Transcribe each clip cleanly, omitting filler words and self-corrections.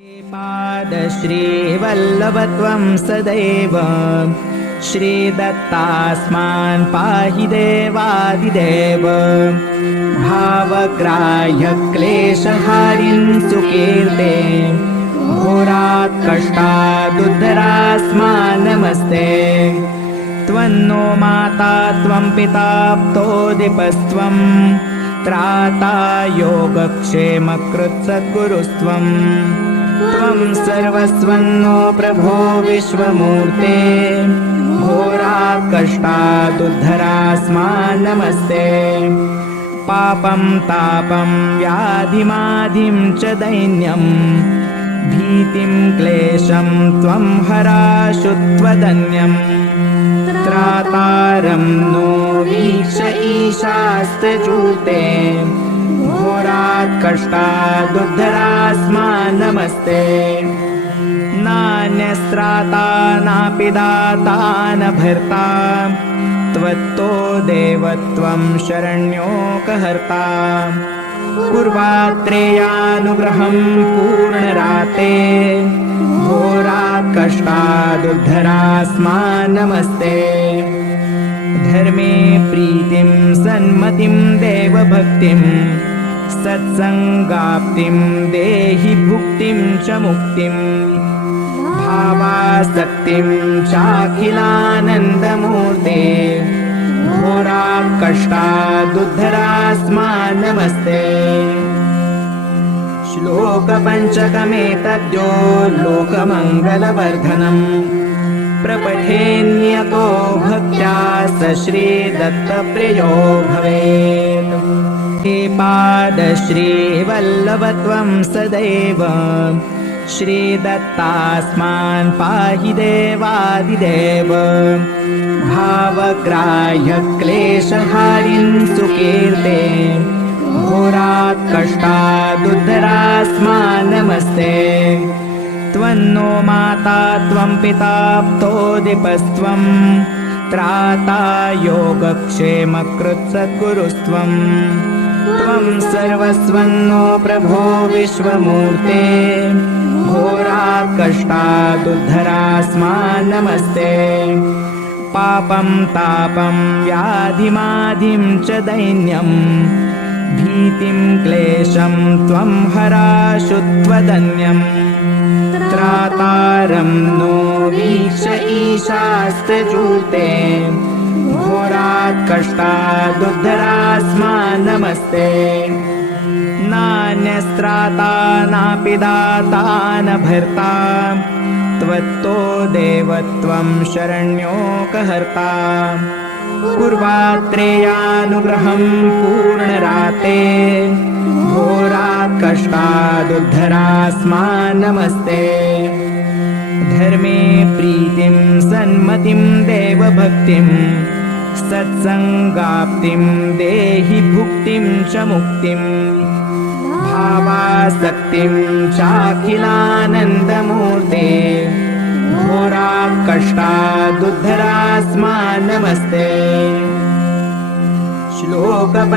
पादश्रीवल्लभत्वं सदैव श्रीदत्तास्मान् पाहि देवादिदेव भावग्राह्यक्लेशहारिन् सुकीर्ते घोरात् कष्टादुद्धरास्मान् नमस्ते त्वन्नो माता त्वं पिता प्तोदिपस्त्वं त्राता योगक्षेमकृत्सद्गुरुस्त्वम् त्वं सर्वस्वन्नो प्रभो विश्वमूर्ते घोरात् कष्टादुद्धरास्मान् नमस्ते पापं तापं व्याधिमाधिं च दैन्यं भीतिं क्लेशं त्वं हराशु त्वदन्यं त्रातारं नो वीक्ष ईशास्तजूते घोरात् कष्टादुद्धरास्मान् नमस्ते नान्यस्त्राता नापि दाता न भर्ता त्वत्तो देवत्वं शरण्योकहर्ता कुर्वात्रेयानुग्रहं पूर्णराते घोरात् कष्टादुद्धरास्मान् नमस्ते धर्मे प्रीतिं सन्मतिं देवभक्तिं सत्संगाप्तिं देहि भुक्तिं च मुक्तिं भावासक्तिं चाखिलानन्दमूर्ते घोरात् कष्टादुद्धरास्मान् नमस्ते श्लोकपञ्चकमेतद्यो लोकमङ्गलवर्धनम् प्रपठेन्यतो भक्त्या स श्रीदत्तप्रियो भवेत् हे पादश्रीवल्लभत्वं सदैव श्रीदत्तास्मान् पाहि देवादिदेव भावग्राह्यक्लेशहारिन् सुकीर्ते घोरात् कष्टादुद्धरास्मान् नमस्ते त्वन्नो माता त्वं पिता प्तोदिपस्त्वं त्राता योगक्षेमकृत्सद्गुरुस्त्वं त्वं सर्वस्वन्नो प्रभो विश्वमूर्ते घोरात् कष्टादुद्धरास्मान् नमस्ते पापं तापं व्याधिमाधिं च दैन्यं भीतिं क्लेशं त्वं हराशु त्वदन्यं त्रातारं नो वीक्ष ईशास्तजूते घोरात् कष्टादुद्धरास्मान् नमस्ते नान्यस्त्राता नापि दाता न भर्ता त्वत्तो देवत्वं शरण्योकहर्ता कुर्वात्रेयानुग्रहं पूर्णराते घोरात् कष्टादुद्धरास्मान् नमस्ते धर्मे प्रीतिं सन्मतिं देवभक्तिं सत्संगाप्तिं देहि भुक्तिं च मुक्तिं भावासक्तिं चाखिलानन्दमूर्ते घोरात् कष्टादुद्धरास्मान् नमस्ते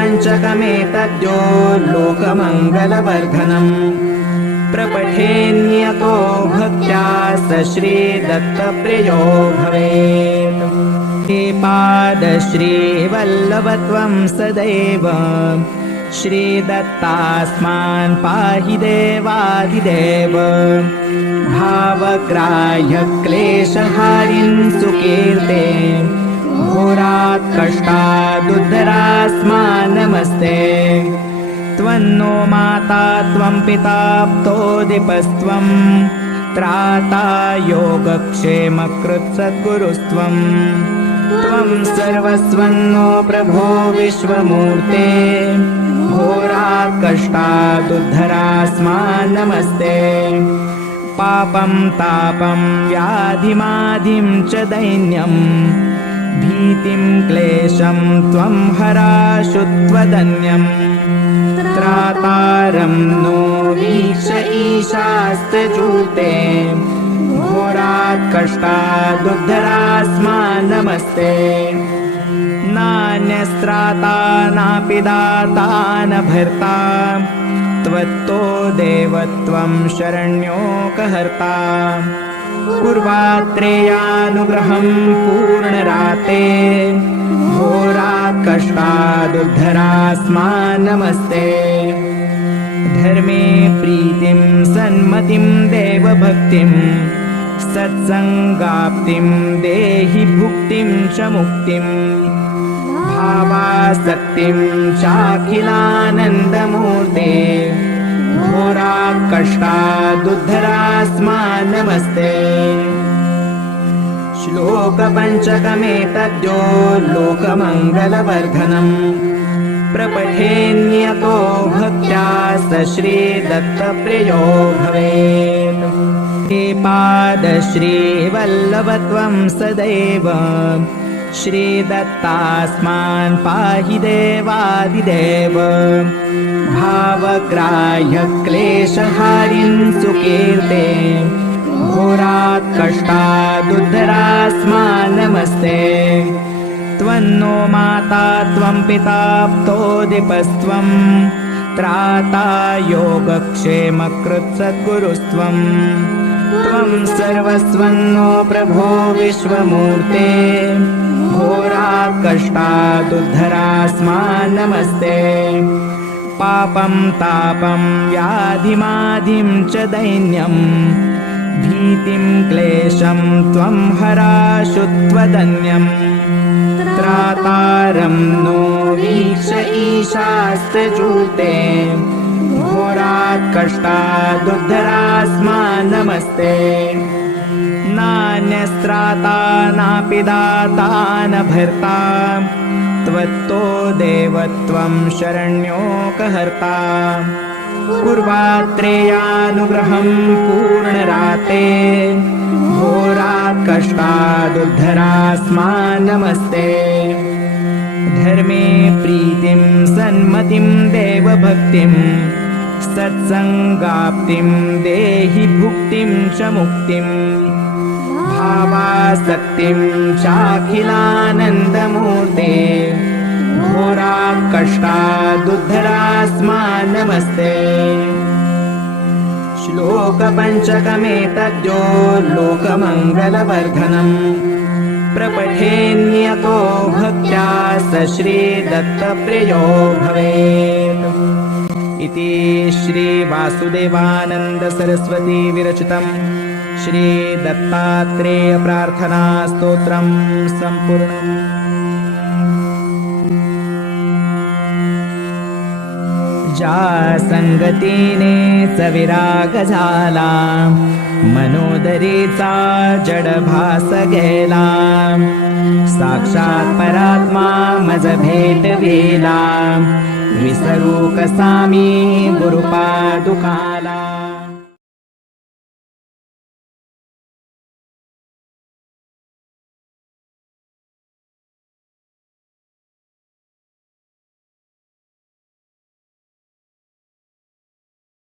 श्लोकपञ्चकमेतद्यो लोकमङ्गलवर्धनम् प्रपठेन्यतो भक्त्या स श्रीदत्तप्रियो भवेत् हे पादश्रीवल्लभत्वं सदैव श्रीदत्तास्मान् पाहि देवादिदेव भावग्राह्यक्लेशहारिन् सुकीर्ते घोरात् कष्टादुद्धरास्मान् नमस्ते त्वन्नो माता त्वं पिता प्तोदिपस्त्वं त्राता योगक्षेमकृत्सद्गुरुस्त्वं त्वं सर्वस्वन्नो प्रभो विश्वमूर्ते घोरात् कष्टादुद्धरास्मान् नमस्ते पापं तापं व्याधिमाधिं च दैन्यं भीतिं क्लेशं त्वं हराशु त्वदन्यं त्रातारं नो वीक्ष ईशास्तजूते घोरात् कष्टादुद्धरास्मान् नमस्ते नान्यस्त्राता नापि दाता न भर्ता त्वत्तो देवत्वं शरण्योकहर्ता कुर्वात्रेयानुग्रहं पूर्णराते घोरात् कष्टादुद्धरास्मान् नमस्ते धर्मे प्रीतिं सन्मतिं देवभक्तिं सत्सङ्गाप्तिं देहि भुक्तिं च मुक्तिं भावासक्तिं चाखिलानन्दमूर्ते घोरात् कष्टादुद्धरास्मान् नमस्ते श्लोकपञ्चकमेतद्यो लोकमङ्गलवर्धनम् प्रपठेन्यतो भक्त्या स श्रीदत्तप्रियो भवेत् हे पादश्रीवल्लभत्वं सदैव श्रीदत्तास्मान् पाहि देवादिदेव भावग्राह्यक्लेशहारिन् सुकीर्ते घोरात् कष्टादुद्धरास्मान् नमस्ते त्वन्नो माता त्वं पिता प्तोदिपस्त्वं त्राता योगक्षेमकृत्सद्गुरुस्त्वं त्वं सर्वस्वन्नो प्रभो विश्वमूर्ते घोरात् कष्टादुद्धरास्मान् नमस्ते पापं तापं व्याधिमाधिं च दैन्यं भीतिं क्लेशं त्वं हराशुत्वदन्यम् त्रातारं नो वीक्ष ईशास्त्रजूते घोरात् कष्टादुद्धरास्मान् नमस्ते नान्यस्त्राता नापि दाता न भर्ता त्वत्तो देवत्वं शरण्योकहर्ता कुर्वात्रेयानुग्रहं पूर्णराते घोरात् कष्टादुद्धरास्मान् नमस्ते धर्मे प्रीतिं सन्मतिं देवभक्तिं सत्सङ्गाप्तिं देहि भुक्तिं च मुक्तिं भावासक्तिं चाखिलानन्दमूर्ते घोरात् कष्टादुद्धरास्मान् नमस्ते श्लोकपञ्चकमेतद्यो लोकमङ्गलवर्धनम् प्रपठेन्यतो भक्त्या स श्रीदत्तप्रियो भवेत् इति श्रीवासुदेवानन्दसरस्वती विरचितं श्रीदत्तात्रेयप्रार्थनास्तोत्रं सम्पूर्णम् जा संगतीने सविराग झाला मनोदरीचा जडभास गेला साक्षात परात्मा मज भेट वेला विसरू कसा मी गुरुपादुकाला।